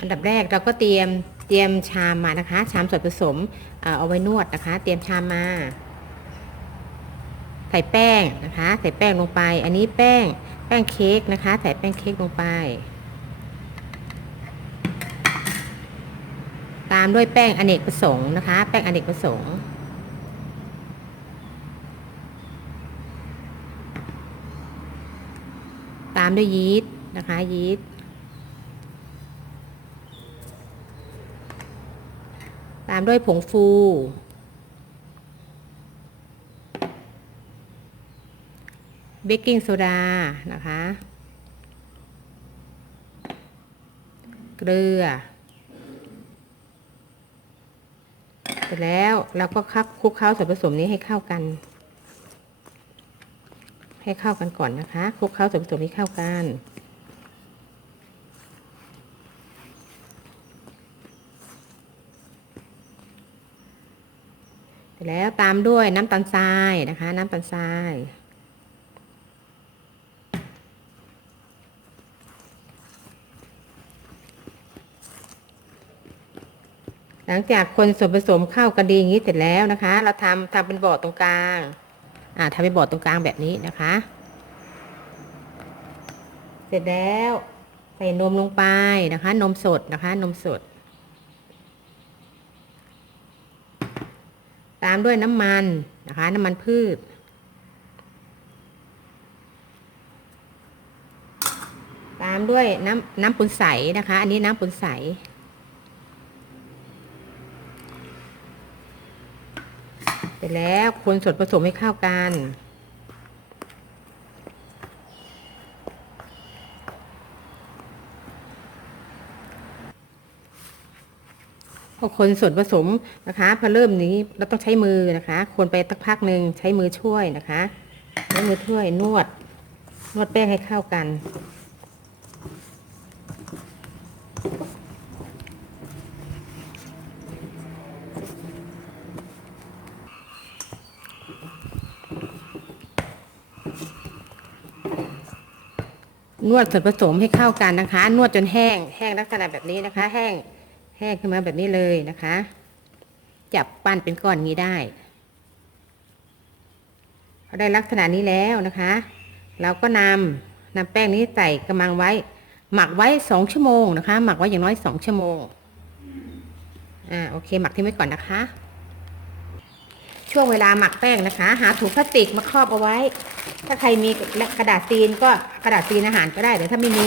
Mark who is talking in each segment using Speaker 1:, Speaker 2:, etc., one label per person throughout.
Speaker 1: อันดับแรกเราก็เตรียมเตรียมชามมานะคะ ชามส่วนผสมเอาไว้นวดนะคะ เตรียมชามมา ใส่แป้งนะคะ ใส่แป้งลงไป อันนี้แป้งแป้งเค้กนะคะ ใส่แป้งเค้กลงไป ตามด้วยแป้งอเนกประสงค์นะคะ แป้งอเนกประสงค์ตามด้วยยีสต์นะคะยีสต์ ตามด้วยผงฟู เบกกิ้งโซดา นะคะ เกลือ เสร็จแล้วเราก็คลุกคลุกเคล้าส่วนผสมนี้ให้เข้ากัน ให้เข้ากันก่อนนะคะ คลุกเคล้าส่วนผสมนี้เข้ากัน เสร็จ แล้วตามด้วยน้ำตาลทรายนะคะ น้ำตาลทรายหลังจากคนส่วนผสมเข้ากันดีอย่างนี้เสร็จแล้วนะคะ เราทำทำเป็นบ่อตรงกลาง อ่าทำเป็นบ่อตรงกลางแบบนี้นะคะ เสร็จแล้วใส่นมลงไปนะคะ นมสดนะคะ นมสด ตามด้วยน้ำมันนะคะ น้ำมันพืช ตามด้วยน้ำน้ำปุนใสนะคะ อันนี้น้ำปุนใส เสร็จแล้วคนส่วนผสมให้เข้ากัน พอคนส่วนผสมนะคะ พอเริ่มนี้เราต้องใช้มือนะคะ คนไปสักพักหนึ่งใช้มือช่วยนะคะ ใช้มือช่วยนวด นวดแป้งให้เข้ากัน นวดส่วนผสมให้เข้ากันนะคะ นวดจนแห้ง แห้งลักษณะแบบนี้นะคะ แห้ง แห้งขึ้นมาแบบนี้เลยนะคะ จับปั้นเป็นก้อนงนี้ได้พอได้ลักษณะนี้แล้วนะคะ เราก็นำนำแป้งนี้ใส่กระมังไว้ หมักไว้สองชั่วโมงนะคะ หมักไว้อย่างน้อยสองชั่วโมงอ่าโอเค หมักทิ้งไว้ก่อนนะคะ ช่วงเวลาหมักแป้งนะคะ หาถุงพลาสติกมาครอบเอาไว้ ถ้าใครมีกระดาษซีนก็กระดาษซีนอาหารก็ได้แต่ถ้าไม่มี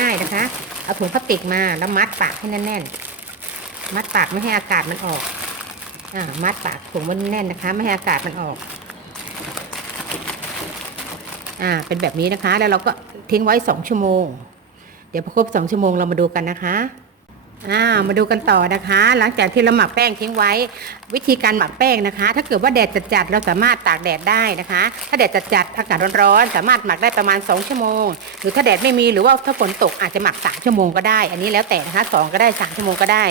Speaker 1: ง่าย ๆนะคะ เอาถุงพลาสติกมาแล้วมัดปากให้แน่นๆ มัดปากไม่ให้อากาศมันออกอ่ามัดปากถุงมันแน่นนะคะ ไม่ให้อากาศมันออกอ่าเป็นแบบนี้นะคะ แล้วเราก็ทิ้งไว้สองชั่วโมง เดี๋ยวพอครบสองชั่วโมงเรามาดูกันนะคะ อ่ามาดูกันต่อนะคะ หลังจากที่เราหมักแป้งทิ้งไว้ วิธีการหมักแป้งนะคะ ถ้าเกิดว่าแดดจัดๆเราสามารถตากแดดได้นะคะ ถ้าแดดจัดๆอากาศร้อนๆสามารถหมักได้ประมาณ 2 ชั่วโมง หรือถ้าแดดไม่มีหรือว่าถ้าฝนตกอาจจะหมัก 3 ชั่วโมงก็ได้ อันนี้แล้วแต่นะคะ2ก็ได้ 3 ชั่วโมงก็ได้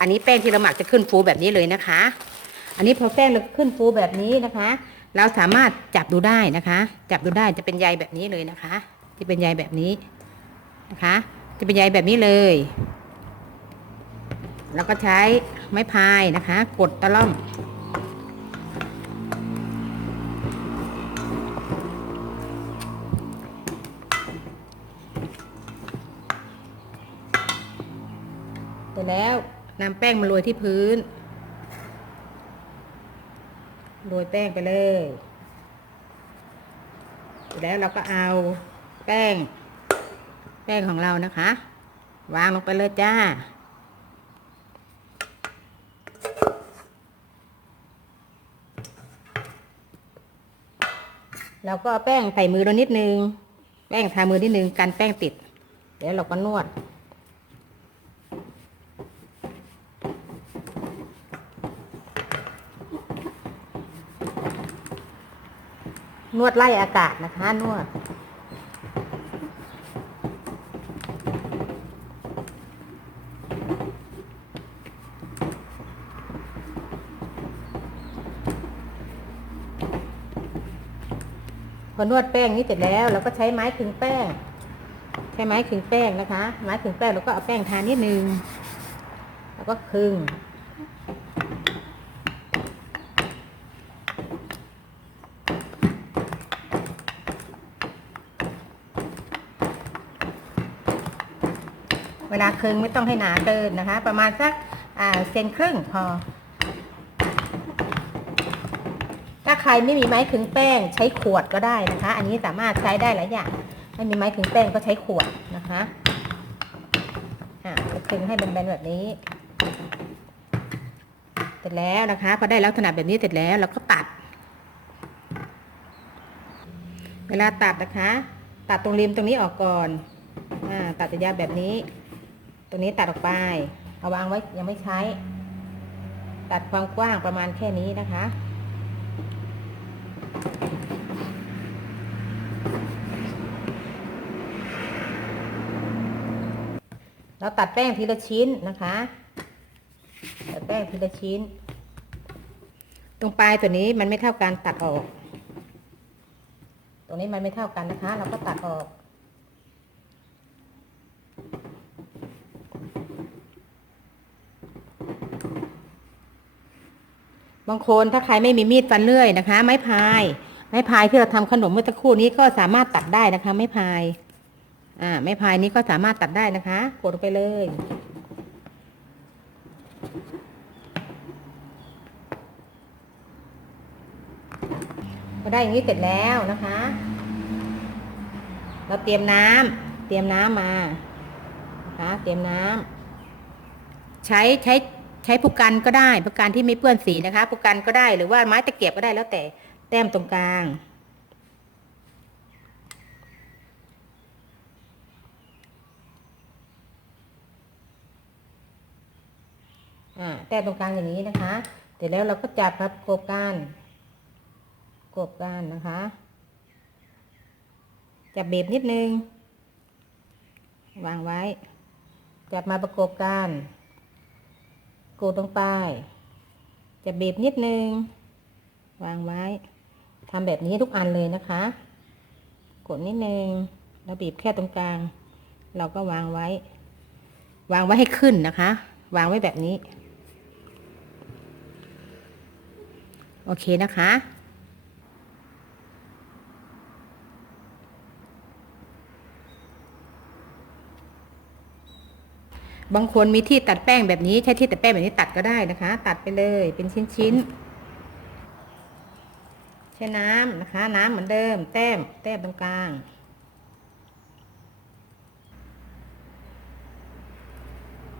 Speaker 1: อันนี้แป้งที่เราหมักจะขึ้นฟูแบบนี้เลยนะคะ อันนี้พอแป้งเราขึ้นฟูแบบนี้นะคะ เราสามารถจับดูได้นะคะ จับดูได้จะเป็นใยแบบนี้เลยนะคะ จะเป็นใยแบบนี้นะคะ จะเป็นใยแบบนี้เลย แล้วก็ใช้ไม้พายนะคะ กดตะล่อม เสร็จแล้วนำแป้งมาโรยที่พื้น โรยแป้งไปเลย แล้วเราก็เอาแป้ง แป้งของเรานะคะ วางลงไปเลยจ้า เราก็แป้งใส่มือเรานิดนึง แป้งทามือนิดนึงกันแป้งติด เดี๋ยวเราก็นวด นวดไล่อากาศนะคะ นวด อนวดแป้งนี้เสร็จแล้วเราก็ใช้ไม้ขึงแป้ง ใช้ไม้ขึงแป้งนะคะ ไม้ขึงแป้งแล้วก็เอาแป้งทานิดนึงแล้วก็คลึงเวลาคึงไม่ต้องให้หนาเกินนะคะ ประมาณสักเซนครึ่งพอ ถ้าใครไม่มีไม้ขึงแป้งใช้ขวดก็ได้นะคะ อันนี้สามารถใช้ได้หลายอย่าง ไม่มีไม้ขึงแป้งก็ใช้ขวดนะคะอ่าขึงให้แบนๆแบบนี้ เสร็จแล้วนะคะ พอได้ลักษณะแบบนี้เสร็จแล้วเราก็ตัด เวลาตัดนะคะ ตัดตรงริมตรงนี้ออกก่อนอ่าตัดจะยาวแบบนี้ ตรงนี้ตัดออกไป เอาวางไว้ยังไม่ใช้ ตัดความกว้างประมาณแค่นี้นะคะ เราตัดแป้งทีละชิ้นนะคะตัดแป้งทีละชิ้น ตรงปลายตัวนี้มันไม่เท่ากันตัดออก ตรงนี้มันไม่เท่ากันนะคะ เราก็ตัดออกบางคนถ้าใครไม่มีมีดฟันเลื่อยนะคะ ไม้พาย ไม้พายที่เราทำขนมเมื่อสักครู่นี้ก็สามารถตัดได้นะคะ ไม้พาย อ่าไม้พายนี้ก็สามารถตัดได้นะคะกดไปเลยพอได้อย่างนี้เสร็จแล้วนะคะ เราเตรียมน้ำเตรียมน้ำมานะคะเตรียมน้ำใช้ใช้ใช้ผู้กันก็ได้ผู้กันที่ไม่เปื้อนสีนะคะผู้กันก็ได้หรือว่าไม้ตะเกียบก็ได้แล้วแต่แต้มตรงกลาง อ่าแต้มตรงกลางอย่างนี้นะคะเสร็จแล้วเราก็จับครับกบก้านกบก้านนะคะ จับเบบนิดนึง วางไว้ จับมาประกบกันกูดลงไปจับเบบนิดนึง วางไว้ทำแบบนี้ทุกอันเลยนะคะ กดนิดนึงแล้วบีบแค่ตรงกลาง เราก็วางไว้ วางไว้ให้ขึ้นนะคะ วางไว้แบบนี้ โอเคนะคะ บางคนมีที่ตัดแป้งแบบนี้ใช้ที่ตัดแป้งแบบนี้ตัดก็ได้นะคะ ตัดไปเลยเป็นชิ้นๆใช้น้ำนะคะ น้ำเหมือนเดิม แต้ม แต้มตรงกลาง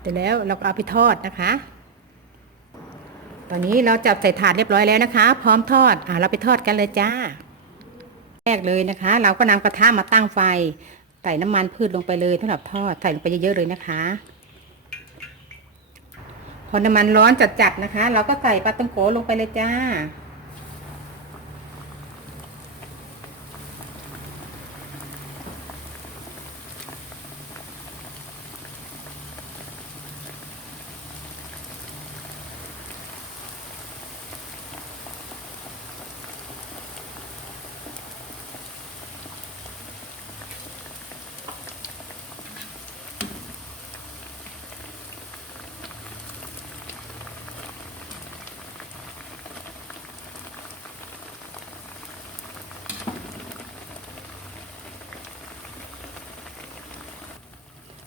Speaker 1: เสร็จแล้วเราก็เอาไปทอดนะคะ อนนี้เราจับใส่ถาดเรียบร้อยแล้วนะคะ พร้อมทอดอ่าเราไปทอดกันเลยจ้า แรกเลยนะคะ เราก็นำกระทะมาตั้งไฟใส่น้ำมันพืชลงไปเลยสำหรับทอดใส่ลงไปเยอะๆเลยนะคะ พอน้ำมันร้อนจัดๆนะคะ เราก็ใส่ปลาตังโกลงไปเลยจ้า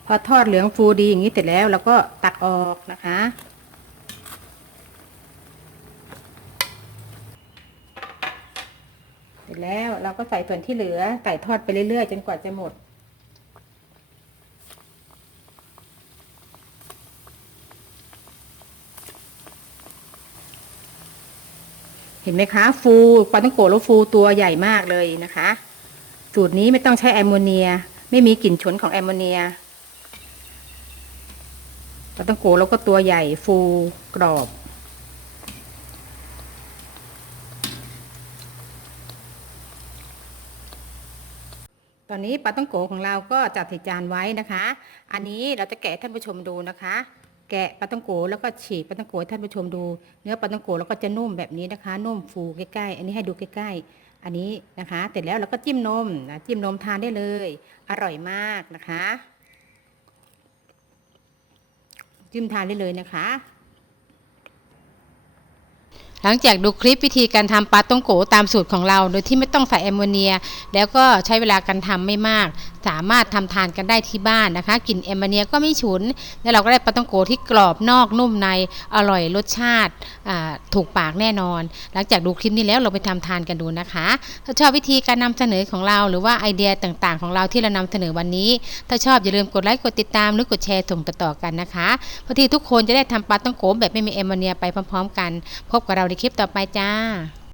Speaker 1: พอทอดเหลืองฟูดีอย่างนี้เสร็จแล้วเราก็ตักออกนะคะ เสร็จแล้วเราก็ใส่ส่วนที่เหลือใส่ทอดไปเรื่อยๆ จนกว่าจะหมดเห็นไหมคะ ฟูปลาต้องโกะแล้วฟูตัวใหญ่มากเลยนะคะ สูตรนี้ไม่ต้องใช้แอมโมเนีย ไม่มีกลิ่นฉุนของแอมโมเนีย ปลาต้องโกแล้วก็ตัวใหญ่ฟูกรอบ ตอนนี้ปลาต้องโกของเราก็จัดใส่จานไว้นะคะ อันนี้เราจะแกะท่านผู้ชมดูนะคะ แกะปลาต้องโกแล้วก็ฉีกปลาต้องโกท่านผู้ชมดู เนื้อปลาต้องโกแล้วก็จะนุ่มแบบนี้นะคะ นุ่มฟูใกล้ๆ อันนี้ให้ดูใกล้ ๆอันนี้นะคะ เสร็จแล้วเราก็จิ้มนมนะจิ้มนมทานได้เลย อร่อยมากนะคะ จิ้มทานได้เลยนะคะ หลังจากดูคลิปวิธีการทำปลาต้องโกตามสูตรของเรา โดยที่ไม่ต้องใส่แอมโมเนีย แล้วก็ใช้เวลาการทำไม่มากสามารถทำทานกันได้ที่บ้านนะคะกลิ่นแอมโมเนียก็ไม่ฉุน แล้วเราก็ได้ปลาต้องโกที่กรอบนอกนุ่มในอร่อยรสชาติถูกปากแน่นอน หลังจากดูคลิปนี้แล้วเราไปทำทานกันดูนะคะ ถ้าชอบวิธีการนำเสนอของเราหรือว่าไอเดียต่างๆ ของเราที่เรานำเสนอวันนี้ ถ้าชอบอย่าลืมกดไลค์กดติดตามหรือกดแชร์ส่งต่อๆกันนะคะเพื่อที่ทุกคนจะได้ทำปลาต้องโกแบบไม่มีแอมโมเนียไปพร้อมๆ กัน พบกับเราในคลิปต่อไปจ้า